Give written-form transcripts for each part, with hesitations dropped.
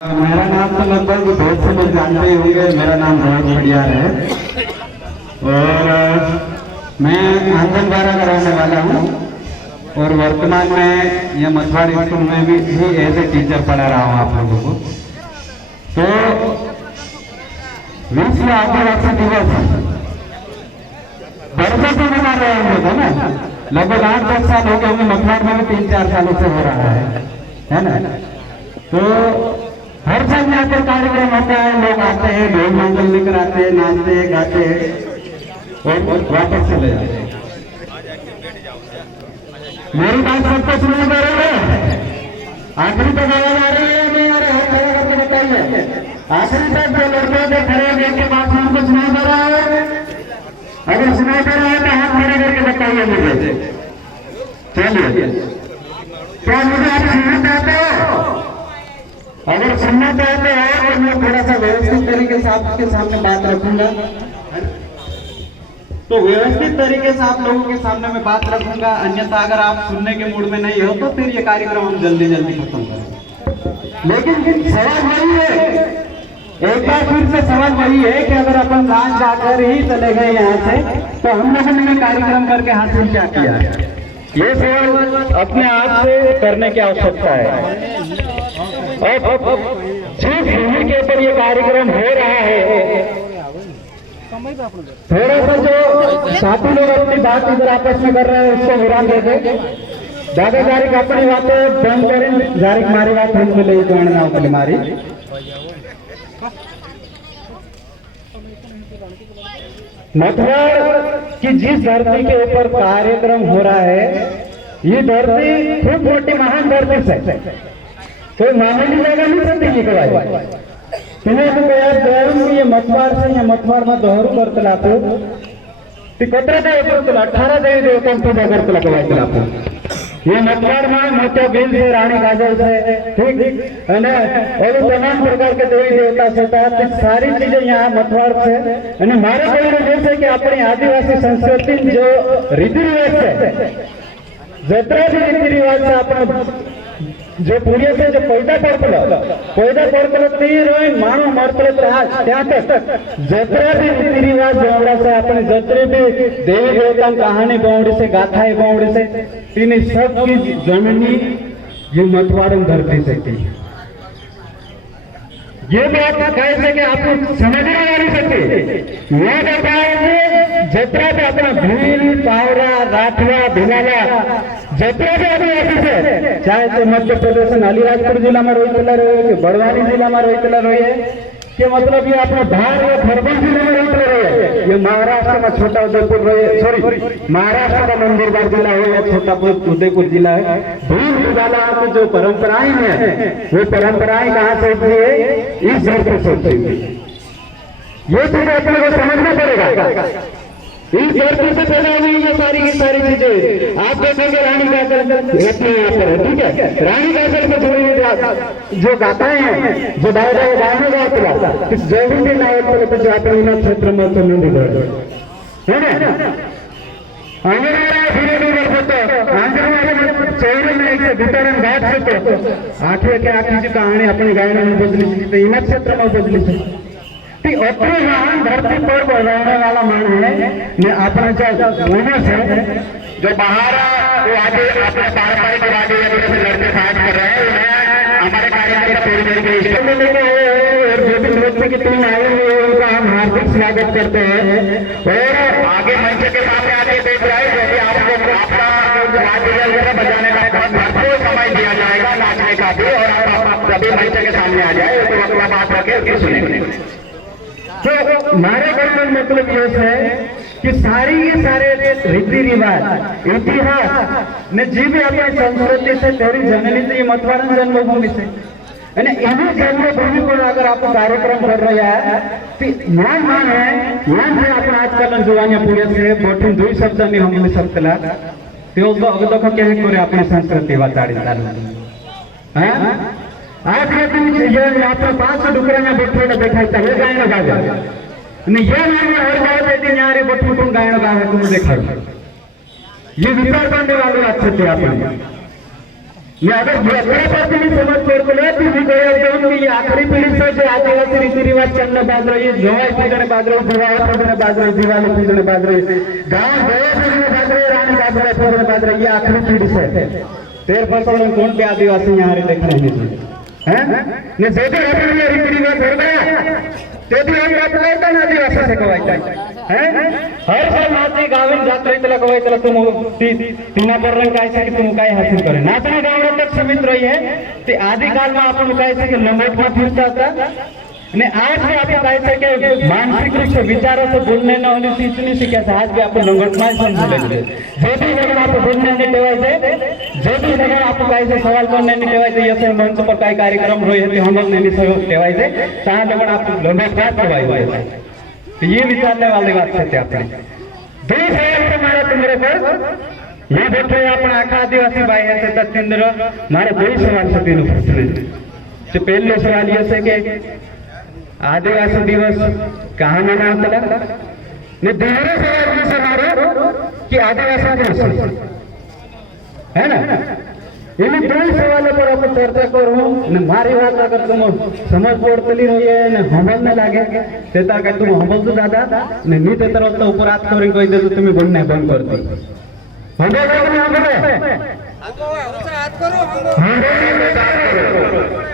मेरा नाम तो लगभग बहुत से लोग जानते होंगे। मेरा नाम रोहित खड़ियार है और मैं आंगनबाड़ा का रहने वाला हूँ और वर्तमान में यह मछुआरे स्कूल में भी एज ए टीचर पढ़ा रहा हूँ आप लोगों को। तो विश्व आदिवासी दिवस वर्षों से मना रहे हैं हम लोग, है ना। लगभग 8-10 साल हो गए हमें, मछुआर में भी 3-4 सालों से हो रहा है ना। तो हर साल यहाँ पर कार्यक्रम होता है, लोग आते हैं, ढोल मंगल लेकर आते हैं, नाचते हैं, गाते हैं और वापस चले जाते हैं। मेरी बात सबको सुना जा रही है? आखिरी तक आवाज आ रही है? नहीं आ रही है? खड़ा करके बताइए। आखिरी तक जो लड़के जो खड़े हैं के बाद उनको सुना जा रहा है? अगर सुना जा रहा है तो हाथ खड़े करके बताइए मुझे। चलिए, क्या मुझे आप सुनना चाहते हो? अगर सुनना चाहते हैं तो मैं थोड़ा सा व्यवस्थित तरीके से आपके सामने बात रखूंगा। तो व्यवस्थित तरीके से आप लोगों के सामने मैं बात रखूंगा, अन्यथा अगर आप सुनने के मूड में नहीं हो तो फिर ये कार्यक्रम हम जल्दी जल्दी खत्म करेंगे। लेकिन सवाल वही है, एक बार फिर से सवाल वही है कि अगर अपन लांच जाकर ही चले गए यहाँ से तो हम लोगों ने कार्यक्रम करके हासिल क्या किया है? ये सवाल अपने आप से करने की आवश्यकता है। जिस भूमि के ऊपर ये कार्यक्रम हो रहा है, थोड़ा सा जो साथी लोग अपनी बात इधर आपस में कर रहे हैं उसको विराम दे दे। दादा जारिक अपनी बातें बंद करें, जारिक मारी बात हम मिले तो मारी। मछुआर की जिस धरती के ऊपर कार्यक्रम हो रहा है, ये धरती खूब मोटी महान धरती से कोई मामूली जगह नहीं सकती निकलवाई। तुम्हें तो यार दोहरू ये मछुआर से या मछुआर में दोहरू करतला तो 17 देवता 18 देवता पूजा करतला कवायतला ये मछुआर में मोटा बिल से रानी काजल से ठीक है ना, और तमाम प्रकार के देवी देवता से सारी चीजें यहाँ मछुआर से मारे कहने जैसे कि अपनी आदिवासी संस्कृति जो रीति रिवाज है, जतरा भी रीति रिवाज से अपना जो पूरे से जो पैदा करतल तीर मानव मरतल त्या तक जतरा भी रीति रिवाज गौड़ा से अपने जतरे भी देवी देवता कहानी गौड़ी से गाथाएं गौड़ी से तीन सब की जननी ये मछुआरन धरती से की। ये बात कैसे कि आप समझने वाली सकते वह बताएंगे जतरा भी अपना भील पावरा राठवा भिलाला जतरा भी आदिवासी से, चाहे तो मध्य प्रदेश अलीराजपुर जिला में रोहितला रहे कि बड़वानी जिला में रोहितला रहे कि मतलब ये अपना धार या खरगोन जिले में रोहितला रहे, ये महाराष्ट्र में छोटा उदयपुर रहे, सॉरी महाराष्ट्र का नंदुरबार जिला हो या छोटा उदयपुर जिला है। भील भिलाला की जो परंपराएं हैं वो परंपराएं कहाँ से उठी है? इस धरती से उठी है। ये चीज अपने को समझना पड़ेगा। इस धरती से पैदा हुई ये सारी की सारी चीजें आप देखेंगे। रानी काजल अपने यहाँ पर है, ठीक है। रानी काजल से जुड़ी हुई जो गाथाएं हैं, जो दादा गाने गाता जो भी नायक जो अपने क्षेत्र में तो नहीं है ना। धीरे धीरे चौरे में एक भीतर घाट से तो आठवें के आखिरी जो कहानी अपने गायन में बदली थी इन क्षेत्र में बदली थी। अपने महान धरती पर रहने वाला मान है ने अपना जो बोनस है जो बाहर आगे अपने पारंपरिक लड़के साथ कर रहे हैं, हमारे कार्यक्रम और जो भी नृत्य की टीम आई हुई है उनका हम हार्दिक स्वागत करते हैं। और आगे मंच के सामने आके देख रहे हैं जो भी आपको आपका राज्य बजाने का भरपूर समय दिया जाएगा, नाचने का भी, और आप सभी मंच के सामने आ जाए तो अपना बात करके सुने। तो हमारे कहने का मतलब ये है कि सारी ये सारे रीति रिवाज इतिहास ने जी भी अपने संस्कृति से तेरी जननी थी मछुआरन जन्मभूमि से इन्हीं जन्मभूमि को अगर आप कार्यक्रम कर रहे हैं तो मान है मान है अपना आजकल जुआनिया पूरे से बोठून 2 शब्द नहीं हम मिल सकता तो अगदों के करे अपने संस्कृति वाचाड़ी आज के दिन ये आपको 500 डुकरा बैठे देखा ये गायन गावे नहीं ये नहीं हर गाँव दिन यहाँ बैठू तुम गायन गावे तुम देखा ये विचार करने वाले अच्छे थे आप मैं अगर पार्टी समझ छोड़को तुम्ही जाऊन की आखरी पीढ़ी से जो आदिवासी रीति रिवाज चलने बाद रही जवाई पूजने बाद रही विवाह पूजने बाद रही दिवाली पूजने बाद रही गाँव गए पूजने बाद रही रानी बाबा पूजने बाद रही ये आखिरी पीढ़ी से 13 में कौन पे आदिवासी यहाँ देखने नहीं ने जो भी अपने रीति रिवाज हो गया तो भी हम आपल्याला आदिवासी से कवायचं है हर साल नाचे गावीन जात्रा इतला कवायचं तुम तीना पर रंग काय से कि तुम काय हासिल करे नाचने गाव तक सीमित रही है ते आदि काल में अपन काय से कि लंगोट में फिरता था ने आज भी आप काय से कि मानसिक रूप से विचारों से बोलने न होने सीखने से क्या आज भी आप लंगोट में समझ लेंगे जो भी लगन आप बोलने नहीं टेवायचे जो भी लगन आप काय से सवाल करने नहीं टेवायचे ऐसे मंच पर काय कार्यक्रम होय है हम लोग नहीं टेवायचे ता लगन आप लंगोट बात करवाई तो ये विचारने वाली बात है अपने दो सवाल हमारा तुम्हारे पर मैं बैठे अपना आखा आदिवासी भाई है से तत्केंद्र मारे दो सवाल से तीनों पूछने जो पहले सवाल ये से कि आदिवासी दिवस कहाँ मनाता ने दूसरे सवाल ये से मारो कि आदिवासी दिवस है ना इन दो सवालों पर आप चर्चा करूं ने मारी बात अगर तुम समझ पड़तली रही है ने हमल न लागे तेता का तुम हमल तो दादा ने नी ते तरफ तो ऊपर हाथ करें कोई दे तो तुम्हें बोलना बंद कर दी हमल नहीं हमल हाथ करो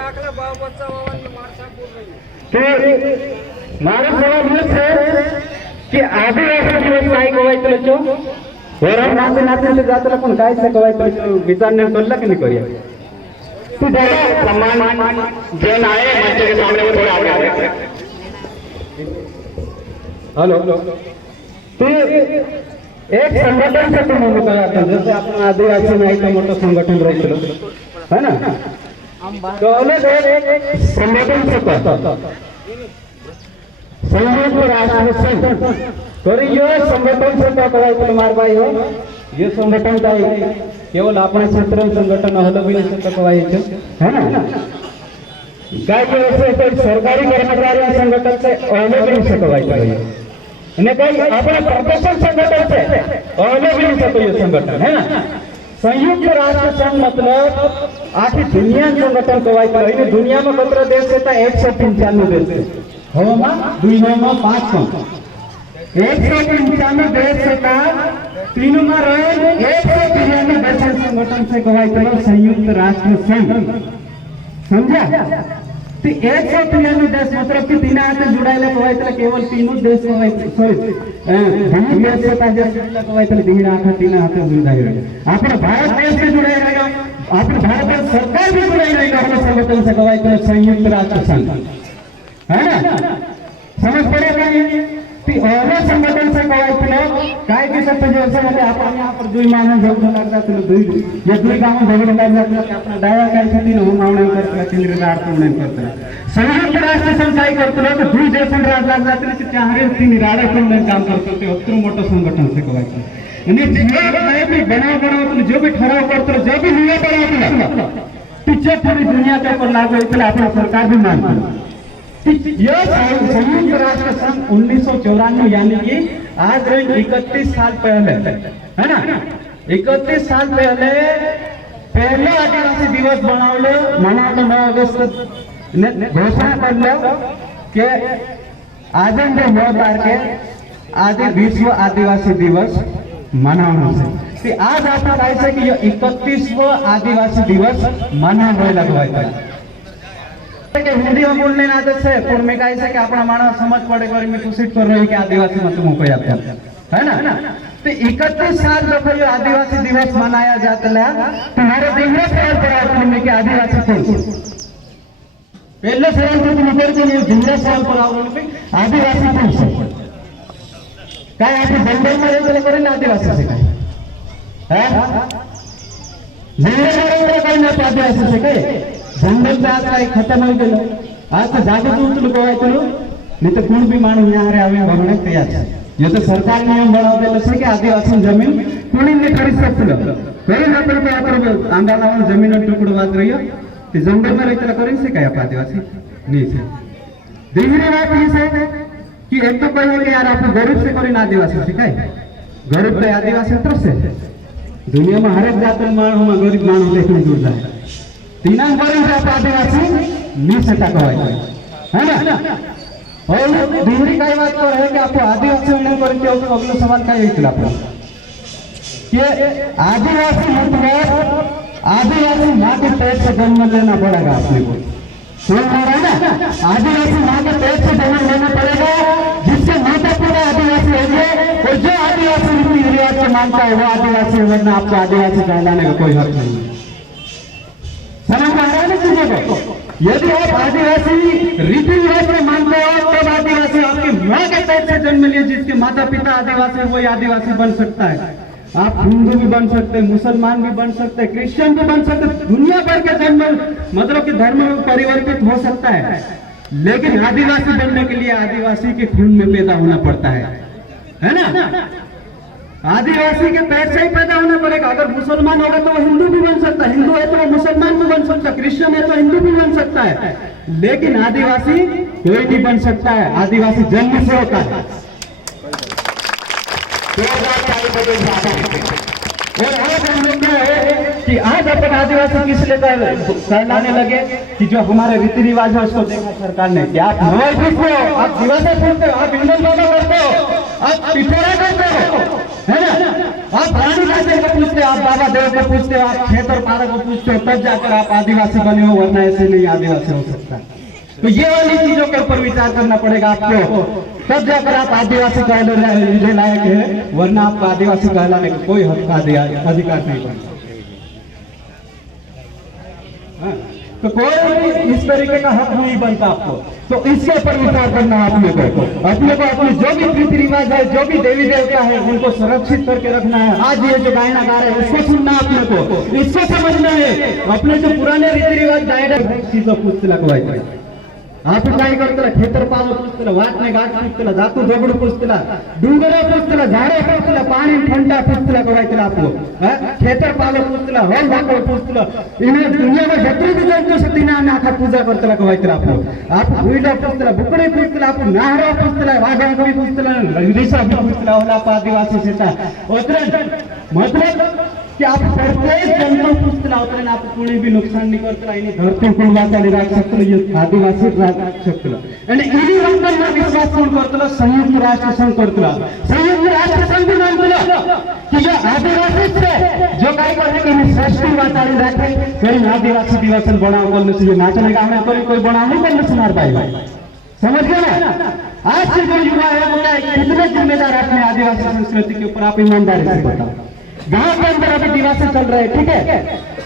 आखला बाव बच्चा वावन मारसा बोल रही तो मारा सवाल ये है कि आदिवासी दिवस काय कवायचं लो वरम नाते नाते ले जातला पण काय से कवायचं विचार ने करला कि नहीं करिया तू दादा सम्मान जन आए मंच के सामने वो थोड़ा आगे आगे हेलो तू एक संगठन से तुम हम कहा था जैसे अपना आदिवासी में एक मोटा संगठन रहिलो है ना तो अलग एक संगठन से कहता संयुक्त राष्ट्र संघ करियो संगठन से कहवायचं मार भाई हो ये संगठन काय केवल अपने क्षेत्र संगठन हलो भी नहीं कहवायचं है ना काय के ऐसे कोई सरकारी कर्मचारी संगठन से अलग भी नहीं कहवायचं ने कई अपने प्रोफेशनल संगठन से अलग भी नहीं कोई संगठन है ना संयुक्त राष्ट्र संघ मतलब आखी दुनिया संगठन कहवायचं है दुनिया में कतरा देश है 195 देश है हो मा दुनिया में 500 195 देश का तीनों में रहे 193 देश संगठन से कहवायचं संयुक्त राष्ट्र संघ समझा तो 193 देश मतलब कि तीन हाथ जुड़ायला कहवायचं केवल तीनों देश सॉरी हम देश से ताजे कहवायचं तीन हाथ जुड़ाई रहे आपण भारत देश से जुड़ाई रहेगा आपण भारत सरकार भी जुड़ाई रहेगा अपने संगठन से कहवायचं संयुक्त राष्ट्र संघ है ना समझ पड़ेगा और संगठन से कहवायचं काय की सब जैसे म्हणजे आपण यहाँ पर दुई मानव झगड़ा लग जाते हैं दुई या दुई गांव झगड़ा लग जाते हैं अपना दाया काय छती न हम आवणे करते केंद्रीय अर्थ नहीं करते संयुक्त राष्ट्र संघ काय करते लोग दुई देश राज लग जाते हैं कि चाहे तीन राडा करून काम करते ते उतर मोठं संगठन से कहवायचं आणि जे काय भी बनाव जो भी ठराव करते जो भी नियम बनावतो पीछे पूरी दुनिया के ऊपर लागू है अपना सरकार भी मानती यह संयुक्त राष्ट्र संघ 1994 यानी कि आज 31 साल पहले है ना 31 साल पहले आदिवासी दिवस मनावलं 9 अगस्त घोषणा करलं कि आज 9 तारखे आदि विश्व आदिवासी दिवस मनावणं से आज आपण काय की 31वां आदिवासी दिवस मनावायला लागवायचा के हिंदी में बोलने ना आदत से पर मैं कह सके अपना मानव समझ पड़े कर मैं कोशिश कर रही कि आदिवासी में तुम कोई आता है ना तो 31 साल जब ये आदिवासी दिवस मनाया जाता है तुम्हारे दूसरे सवाल पर आता है कि आदिवासी कौन पहले सवाल तो तुम ऊपर के लिए दूसरे सवाल पर आओ कि आदिवासी कौन काय आप जंगल में रहते करें आदिवासी से काय है जंगल में रहते कोई आदिवासी से काय जंगल पे आज काय खत्म हो गेलो आज तो जागे उचल कहवायचं नहीं तो कोण भी माणूस यहाँ रे आवे भगणे तैयार है ये तो सरकार नियम बना देले से कि आदिवासी जमीन कोणी नहीं खरीद सकतो कहीं ना पर आप आंदोलन में जमीन टुकड़ो बात रही कि जंगल में रहते करें से काय आप आदिवासी नहीं से दूसरी बात ये है कि एक तो कहिए कि यार आप गरीब से करें आदिवासी से काय गरीब तो आदिवासी तरफ से दुनिया में हर एक जात मानव में गरीब मानव देखने दूर जाए तीन आप आदिवासी नहीं सकता है ना। और दूसरी कई बात तो है कि आपको आदिवासी नहीं करते हो तो अगला सवाल का यही खिलाफ कि आदिवासी मतलब आदिवासी माँ के पेट से जन्म लेना पड़ेगा अपने को, समझ आ रहा है ना। आदिवासी माँ के पेट से जन्म लेना पड़ेगा जिससे माता पिता आदिवासी हो गए, और जो आदिवासी रीति रिवाज को मानता है वो आदिवासी है, वरना आपको आदिवासी कहलाने का कोई हक नहीं है। समझ में आ रहा है ना चीजों को। यदि आप आदिवासी रीति रिवाज में मानते हो तब आदिवासी आपकी माँ के पेट से जन्म लिए जिसके माता पिता आदिवासी है वही आदिवासी बन सकता है। आप हिंदू भी बन सकते हैं, मुसलमान भी बन सकते हैं, क्रिश्चियन भी बन सकते हैं, दुनिया भर के जन्म मतलब कि धर्म में परिवर्तित हो सकता है, लेकिन आदिवासी बनने के लिए आदिवासी के खून में पैदा होना पड़ता है ना। आदिवासी के पेट से ही पैदा होना पड़ेगा। अगर मुसलमान होगा तो वो हिंदू भी बन सकता है, हिंदू है तो वो मुसलमान भी बन सकता है, क्रिश्चियन है तो हिंदू भी बन सकता है, लेकिन आदिवासी कोई नहीं बन सकता है। आदिवासी जन्म से होता है। और आज हम लोग क्या है कि आज अपन आदिवासी किस लिए कहलाने लगे कि जो हमारे रीति रिवाज है उसको देखा सरकार ने कि आप नवाई पूछते हो, आप दिवसा पूछते हो, आप इंडन बाबा करते हो, आप पिठोरा करते हो, है ना। आप प्राणी राजा को पूछते हो, आप बाबा देव को पूछते हो, आप खेत और पारा को पूछते हो, तब जाकर आप आदिवासी बने हो, वरना ऐसे नहीं आदिवासी हो सकता। तो ये वाली चीजों के ऊपर विचार करना पड़ेगा आपको, तब जाकर आप आदिवासी कहलाने लायक है, वरना आपको आदिवासी कहलाने का कोई हक अधिकार नहीं बनता। तो कोई इस तरीके का हक नहीं बनता आपको। तो इसके ऊपर विचार करना है अपने को अपने जो भी रीति रिवाज है, जो भी देवी देवता है, उनको सुरक्षित करके रखना है। आज ये जो गायना गा रहे हैं इसको सुनना है अपने को, इसको समझना है। अपने जो पुराने रीति रिवाज डायरेक्ट चीजों पूछते लगवाए आप काय करता खेतर पालो पूछता वाटने गाठ पूछता जातू जोगड़ पूछता डूंगरा पूछता झाड़े पूछता पानी ठंडा पूछता करायला आपको खेतर पालो पूछता होल भाकर पूछता इन्हें दुनिया में जतरी भी जंतु सती ना आखा पूजा करता करायला आप भूला पूछता बुकड़ी पूछता आप नाहरा पूछता वाघा भी पूछता ऋषा भी पूछता होला आदिवासी सीता मतलब कि आप प्रत्येक जंतु पूछता उतरे आप कोई भी नुकसान नहीं करता इन्हें धरती को वाचाली राख सकते ये आदिवासी राख सकते અને એની અંદર વિશ્વાસ કોણ કરતો સંયુક્ત રાષ્ટ્ર સંઘ કરતો સંયુક્ત રાષ્ટ્ર સંઘ भी मानतो कि जो आदिवासी છે जो કાઈ કરે કે એની સૃષ્ટિ વાચાલી રાખે કોઈ आदिवासी दिवस बनाव करने से नाचने का हमें कोई बनाव नहीं करने सुनार भाई समझ गए ना। आज से जो युवा है वो कितने जिम्मेदार है अपने आदिवासी संस्कृति के ऊपर, आप ईमानदारी से बताओ। गांव के अंदर अभी दिवासे चल रहे हैं, ठीक है,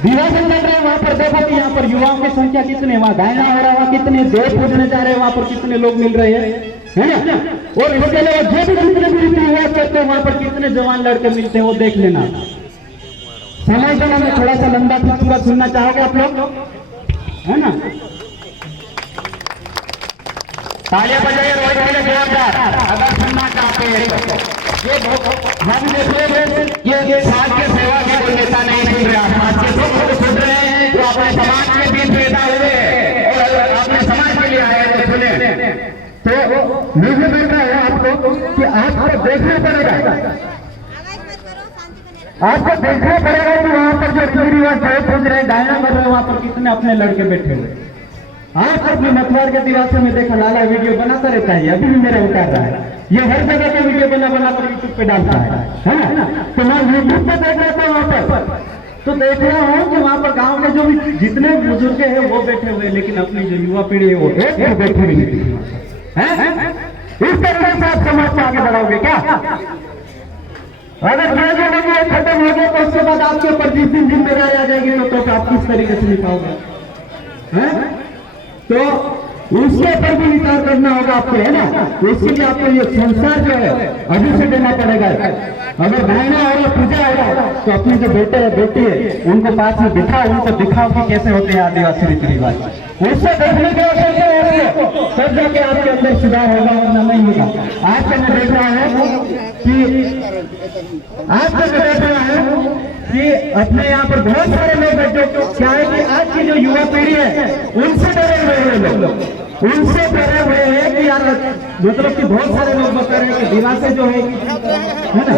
दिवासे चल रहे हैं, वहां पर देखो कि यहाँ पर युवाओं की संख्या कितने, वहाँ गायना हो रहा है, वहाँ कितने देव पूजने जा रहे हैं, वहाँ पर कितने लोग मिल रहे हैं, है ना। और इसके अलावा जो भी जितने भी रीति रिवाज करते हैं वहां पर कितने जवान लड़के मिलते हैं वो देख लेना। समय समय में थोड़ा सा लंबा पूरा सुनना चाहोगे आप लोग, है ना। तालियां बजाइए रोज के लिए जोरदार अगर सुनना चाहते हैं तो। ये हम देख रहे हैं ये समाज के सेवा के कोई नेता नहीं सुन रहा, समाज के सब लोग सुन रहे हैं जो अपने समाज के बीच पैदा हुए और अपने समाज के लिए आए तो सुने। तो मुझे लगता है आपको कि आपको देखना पड़ेगा, आपको देखना पड़ेगा कि वहां पर जो रीति रिवाज पूछ रहे गायना कर रहे हैं वहां पर कितने अपने लड़के बैठे हुए। आप अपने मथुआर के दिवासे में देखा लाला वीडियो बनाता रहता है, अभी भी मेरा उतार रहा है, ये हर जगह पे वीडियो बना कर यूट्यूब पे डालता है ना। तो मैं यूट्यूब पे देख रहा था वहां पर, तो देख रहा हूँ कि वहां पर गांव के जो भी जितने बुजुर्ग हैं वो बैठे हुए, लेकिन अपनी जो युवा पीढ़ी है वो एक बैठे हुए हैं। इस तरह से आप समाज को आगे बढ़ाओगे क्या? अगर खत्म हो गया तो उसके बाद आपके ऊपर जिस दिन जिम्मेदारी आ जाएगी तो आप किस तरीके से निभाओगे? तो उसके ऊपर भी विचार करना होगा आपको, है ना। तो इसके लिए आपको ये संस्कार जो है अभी से देना पड़ेगा। अगर गायना हो रहा पूजा हो रहा तो अपने जो बेटे है बेटी है उनको पास में बिठाओ, उनको दिखाओ कि कैसे होते हैं आदिवासी रीति रिवाज, उससे देखने के तब जाके आपके अंदर सुधार होगा, वरना नहीं होगा। आज से मैं देख रहा हूँ कि अपने यहाँ पर बहुत सारे लोग हैं जो क्या है कि आज की जो युवा पीढ़ी है उनसे डरे हुए हैं लोग, उनसे डरे हुए हैं कि यार मतलब कि बहुत सारे लोग बता रहे हैं कि दिवासे जो है ना